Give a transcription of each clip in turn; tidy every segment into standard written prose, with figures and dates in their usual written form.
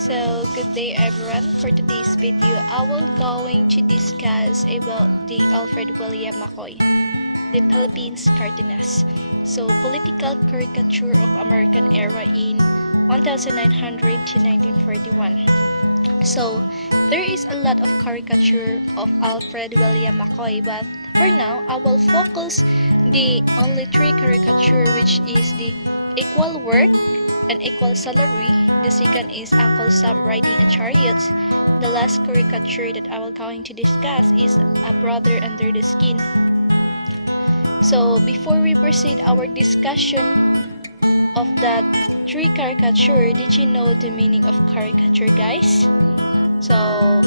So, good day everyone. For today's video, I will going to discuss about the Alfred William Mccoy, the Philippines cartoonist. So, political caricature of American era in 1900 to 1941. So, there is a lot of caricature of Alfred William Mccoy, but for now, I will focus the only three caricature, which is the equal work, an equal salary. The second is Uncle Sam riding a chariot. The last caricature that I will going to discuss is A Brother Under the Skin. So before we proceed our discussion of that three caricature, did you know the meaning of caricature, guys? So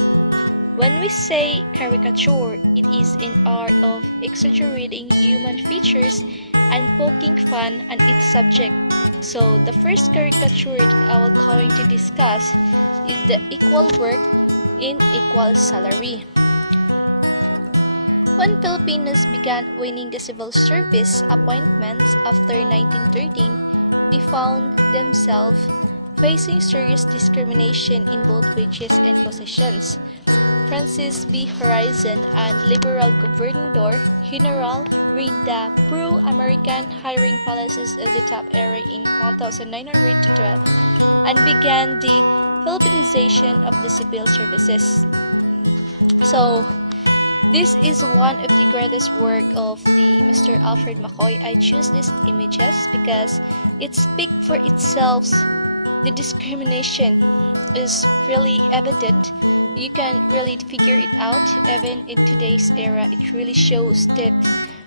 when we say caricature, it is an art of exaggerating human features and poking fun at its subject. So the first caricature that I will going to discuss is the equal work in equal salary. When Filipinos began winning the civil service appointments after 1913, they found themselves facing serious discrimination in both wages and positions. Francis B. Horizon and Liberal Gobernador General read the pro-American hiring policies of the top era in 1912 and began the Filipinization of the civil services. So, this is one of the greatest work of the Mr. Alfred Mccoy. I choose these images because it speaks for itself. The discrimination is really evident. You can really figure it out. Even in today's era, it really shows that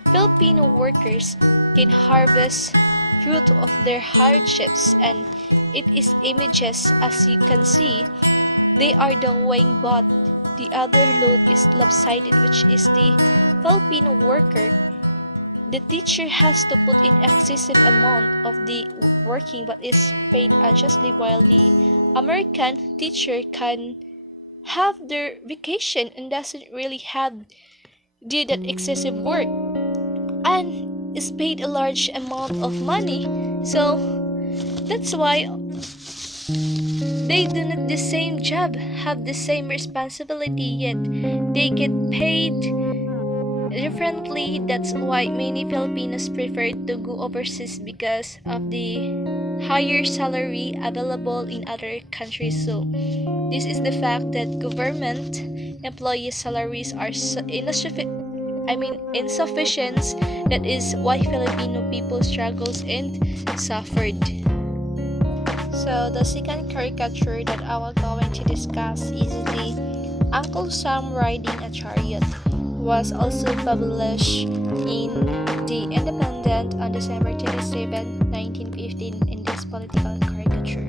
Filipino workers can harvest fruit of their hardships, and it is images, as you can see, they are doing, but the other load is lopsided, which is the Filipino worker. The teacher has to put in excessive amount of the working but is paid unjustly, while the American teacher can have their vacation and doesn't really have do that excessive work and is paid a large amount of money. So that's why they do not the same job, have the same responsibility, yet they get paid differently. That's why many Filipinos prefer to go overseas because of the higher salary available in other countries. So this is the fact that government employee salaries are insufficient. That is why Filipino people struggles and suffered. So the second caricature that I will going to discuss is the Uncle Sam riding a chariot. Was also published in The Independent on December 27, 1915 in this political caricature.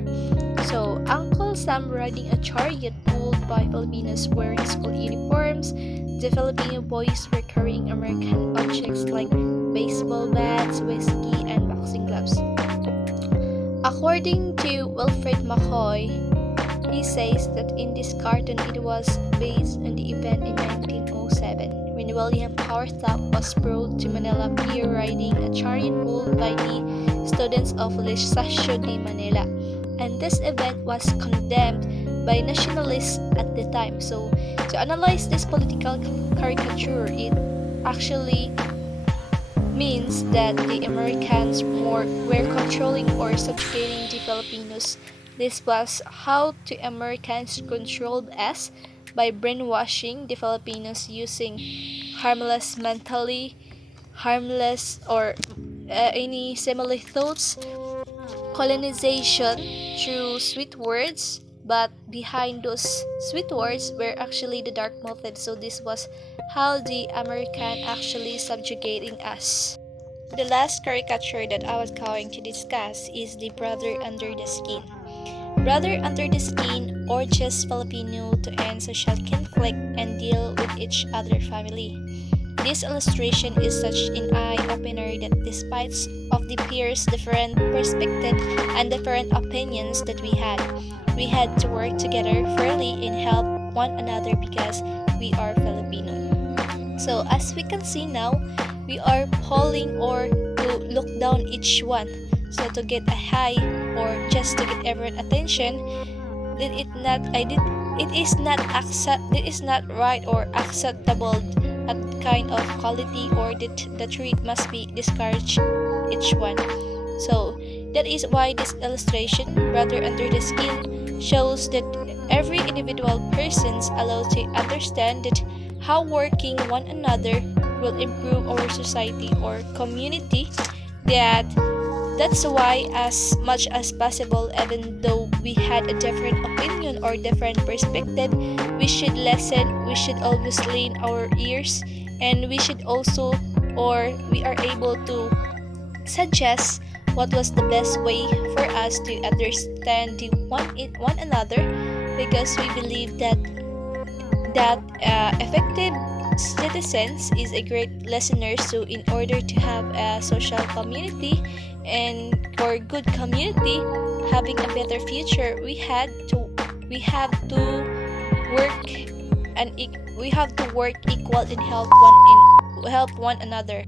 So, Uncle Sam riding a chariot pulled by Filipinos wearing school uniforms. The Filipino boys were carrying American objects like baseball bats, whiskey, and boxing gloves. According to Wilfred Mccoy, he says that in this cartoon it was based on the event in 1907 when William Powertop was brought to Manila Pier riding a chariot pulled by the students of Liceo de Manila. And this event was condemned by nationalists at the time. So, to analyze this political caricature, it actually means that the Americans were controlling or subjugating the Filipinos. This was how the Americans controlled us by brainwashing the Filipinos using mentally harmless or any similar thoughts, colonization through sweet words, but behind those sweet words were actually the dark motive. So this was how the American actually subjugating us. The last caricature that I was going to discuss is the Brother Under the Skin. Brother Under the Skin urges Filipino to end social conflict and deal with each other family. This illustration is such an eye-opener that despite of the peers' different perspectives and different opinions that we had to work together fairly and help one another because we are Filipino. So as we can see now, we are pulling or to look down each one. So to get a high or just to get everyone attention, that it is not right or acceptable at kind of quality, or that the treat must be discouraged each one. So that is why this illustration, Brother Under the Skin, shows that every individual person's allowed to understand that how working one another will improve our society or community. That that's why, as much as possible, even though we had a different opinion or different perspective, we should listen, we should always lean our ears, and we should also, or we are able to suggest what was the best way for us to understand one another, because we believe that effective citizens is a great listener. So in order to have a social community and for good community having a better future, we have to work we have to work equal and help one another.